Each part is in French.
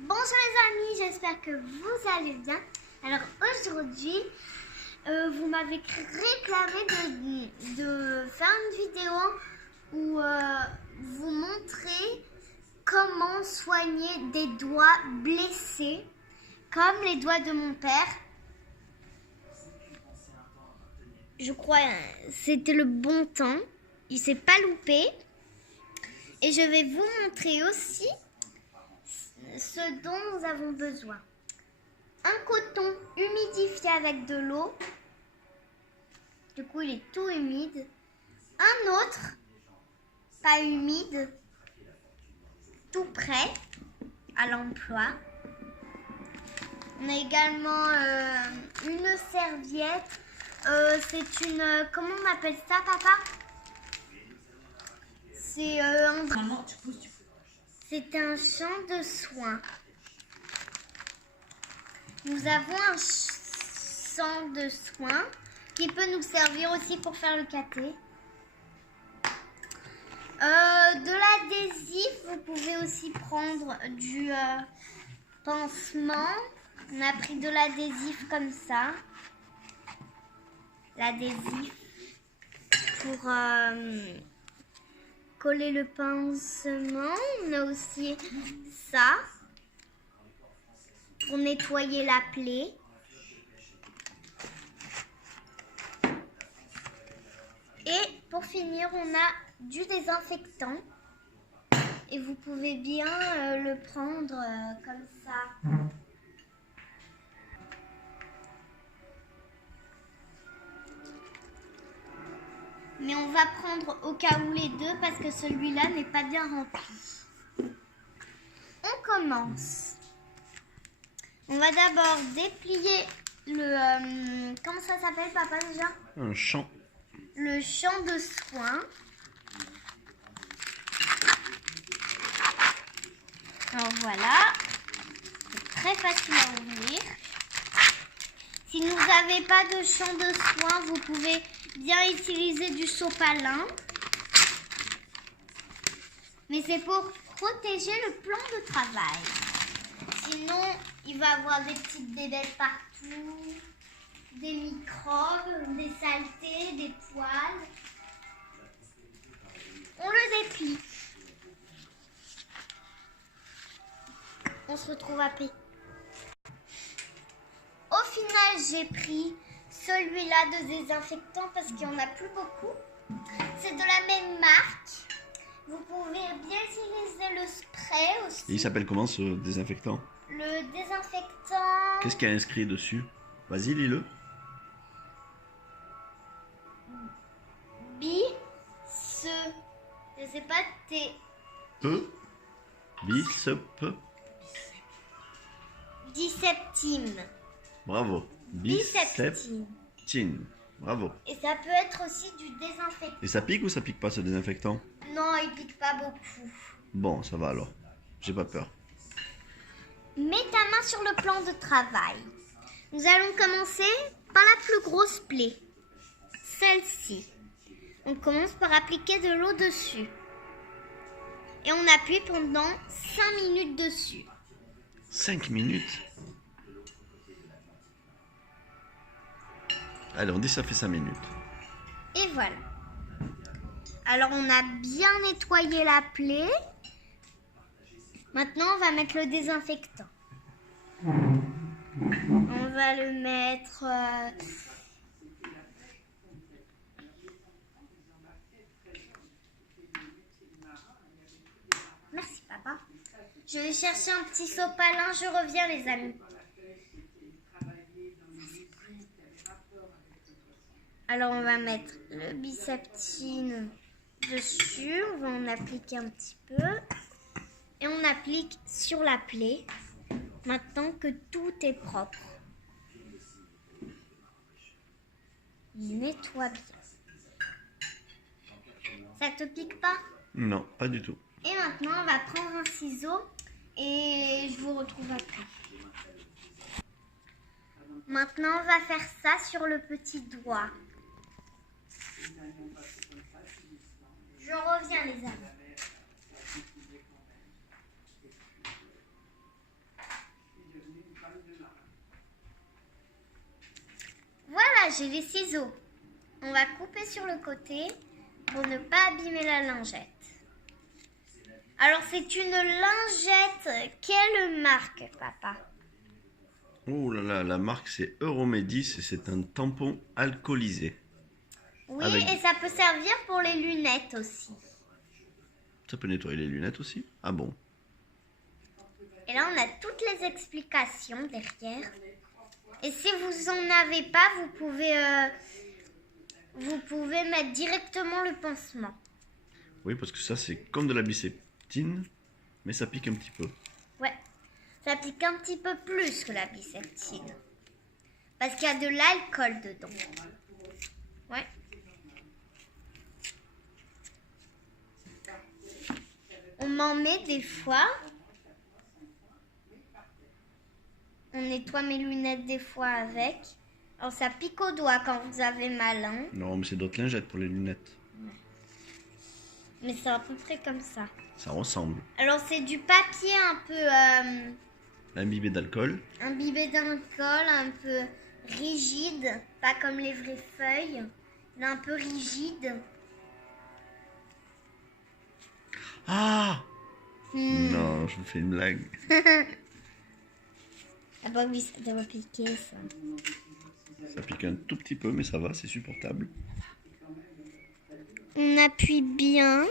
Bonjour les amis, j'espère que vous allez bien. Alors aujourd'hui, vous m'avez réclamé de faire une vidéo où vous montrez comment soigner des doigts blessés, comme les doigts de mon père. Je crois c'était le bon temps, il s'est pas loupé. Et je vais vous montrer aussi ce dont nous avons besoin. Un coton humidifié avec de l'eau. Du coup, il est tout humide. Un autre, pas humide, tout prêt à l'emploi. On a également une serviette. C'est une... comment on appelle ça, papa? C'est c'est un champ de soins. Nous avons un champ de soins qui peut nous servir aussi pour faire le caté. De l'adhésif, vous pouvez aussi prendre du pansement. On a pris de l'adhésif comme ça. L'adhésif pour coller le pansement. On a aussi ça pour nettoyer la plaie. Et pour finir, on a du désinfectant. Et vous pouvez bien le prendre comme ça. Mais on va prendre au cas où les deux parce que celui-là n'est pas bien rempli. On commence. On va d'abord déplier le... comment ça s'appelle, papa, déjà? Un champ. Le champ de soins. Alors voilà. C'est très facile à ouvrir. Si vous n'avez pas de champ de soins, vous pouvez bien utiliser du sopalin. Mais c'est pour protéger le plan de travail. Sinon, il va y avoir des petites bébêtes partout, des microbes, des saletés, des poils. On le déplie. On se retrouve après. Au final, j'ai pris celui-là de désinfectant parce qu'il n'y en a plus beaucoup. C'est de la même marque. Vous pouvez bien utiliser le spray aussi. Et il s'appelle comment ce désinfectant? Le désinfectant... Qu'est-ce qu'il y a inscrit dessus? Vas-y, lis-le. Je sais pas, Diseptine. Bravo. Diseptine. Bravo. Et ça peut être aussi du désinfectant. Et ça pique ou ça pique pas ce désinfectant? Non, il pique pas beaucoup. Bon, ça va alors. J'ai pas peur. Mets ta main sur le plan de travail. Nous allons commencer par la plus grosse plaie. Celle-ci. On commence par appliquer de l'eau dessus. Et on appuie pendant 5 minutes dessus. 5 minutes? Allez, on dit ça fait 5 minutes. Et voilà. Alors, on a bien nettoyé la plaie. Maintenant, on va mettre le désinfectant. On va le mettre... Merci, papa. Je vais chercher un petit sopalin. Je reviens, les amis. Alors, on va mettre le Diseptine dessus. On va en appliquer un petit peu. Et on applique sur la plaie. Maintenant que tout est propre. Il nettoie bien. Ça te pique pas? Non, pas du tout. Et maintenant, on va prendre un ciseau et je vous retrouve après. Maintenant, on va faire ça sur le petit doigt. Je reviens, les amis. j'ai les ciseaux. On va couper sur le côté pour ne pas abîmer la lingette. Alors, c'est une lingette. Quelle marque, papa? Oh là là, la marque c'est Euromedis et c'est un tampon alcoolisé. Oui, Avec- et ça peut servir pour les lunettes aussi. Ça peut nettoyer les lunettes aussi? Ah bon? Et là, on a toutes les explications derrière. Et si vous en avez pas, vous pouvez mettre directement le pansement. Oui, parce que ça c'est comme de la biceptine, mais ça pique un petit peu. Ouais, ça pique un petit peu plus que la biceptine. Parce qu'il y a de l'alcool dedans. Ouais. On m'en met des fois. On nettoie mes lunettes des fois avec. Alors ça pique au doigt quand vous avez mal, hein. Non, mais c'est d'autres lingettes pour les lunettes. Mais c'est à peu près comme ça. Ça ressemble. Alors c'est du papier un peu Imbibé d'alcool. imbibé d'alcool, un peu rigide, pas comme les vraies feuilles, mais un peu rigide. Ah! Hmm. Non, je vous fais une blague. Ah bah oui, ça doit piquer ça. Ça pique un tout petit peu, mais ça va, c'est supportable. On appuie bien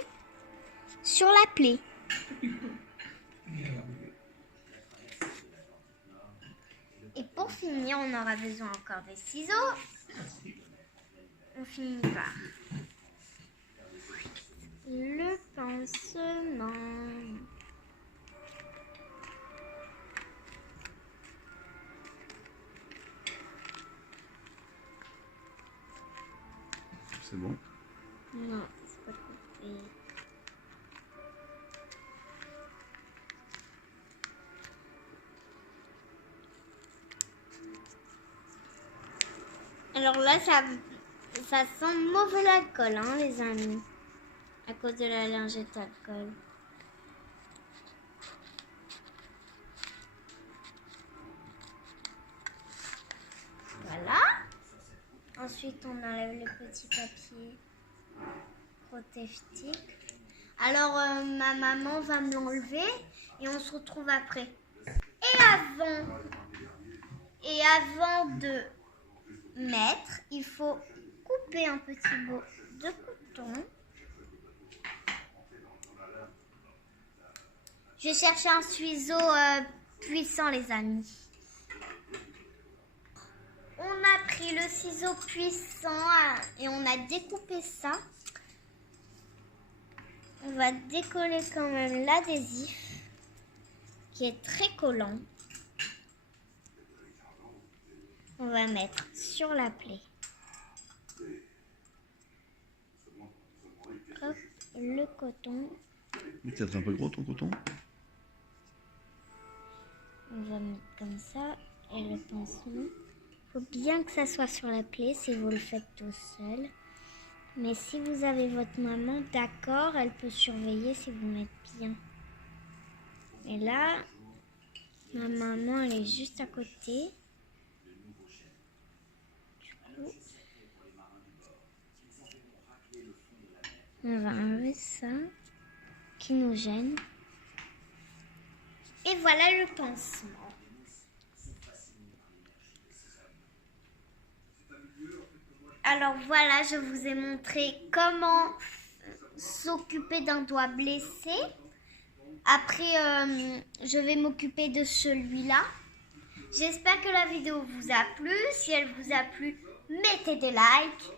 sur la plaie. Et pour finir, on aura besoin encore des ciseaux. On finit par le pansement. C'est bon. Non, c'est pas coupé. Alors là, ça sent mauvais l'alcool, hein, les amis. À cause de la lingette alcool. Voilà. Ensuite, on enlève le petit papier protectique. Alors, ma maman va me l'enlever et on se retrouve après. Et avant de mettre, il faut couper un petit bout de coton. Je cherche un ciseau puissant, les amis. On a pris le ciseau puissant et on a découpé ça. On va décoller quand même l'adhésif qui est très collant. On va mettre sur la plaie. Hop, le coton. Peut-être un peu gros ton coton. On va mettre comme ça et le pansement. Il faut bien que ça soit sur la plaie si vous le faites tout seul. Mais si vous avez votre maman, d'accord, elle peut surveiller si vous mettez bien. Et là, ma maman, elle est juste à côté. Du coup, on va enlever ça qui nous gêne. Et voilà le pansement. Alors voilà, je vous ai montré comment s'occuper d'un doigt blessé. Après, je vais m'occuper de celui-là. J'espère que la vidéo vous a plu. Si elle vous a plu, mettez des likes.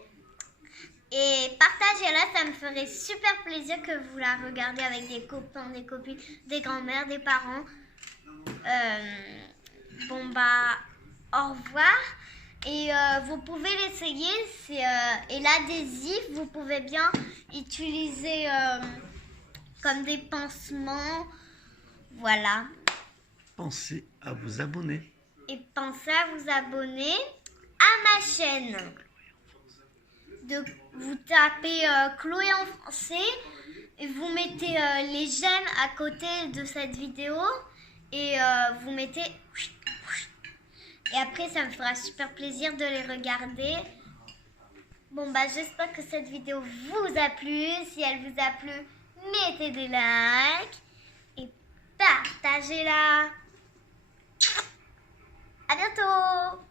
Et partagez-la, ça me ferait super plaisir que vous la regardiez avec des copains, des copines, des grands-mères, des parents. Bon bah, au revoir. Et vous pouvez l'essayer. Et l'adhésif, vous pouvez bien utiliser comme des pansements. Voilà. Pensez à vous abonner. Et pensez à vous abonner à ma chaîne. Vous tapez Chloé en français et vous mettez les j'aime à côté de cette vidéo et vous mettez Et après, ça me fera super plaisir de les regarder. Bon, bah, j'espère que cette vidéo vous a plu. Si elle vous a plu, mettez des likes et partagez-la. À bientôt!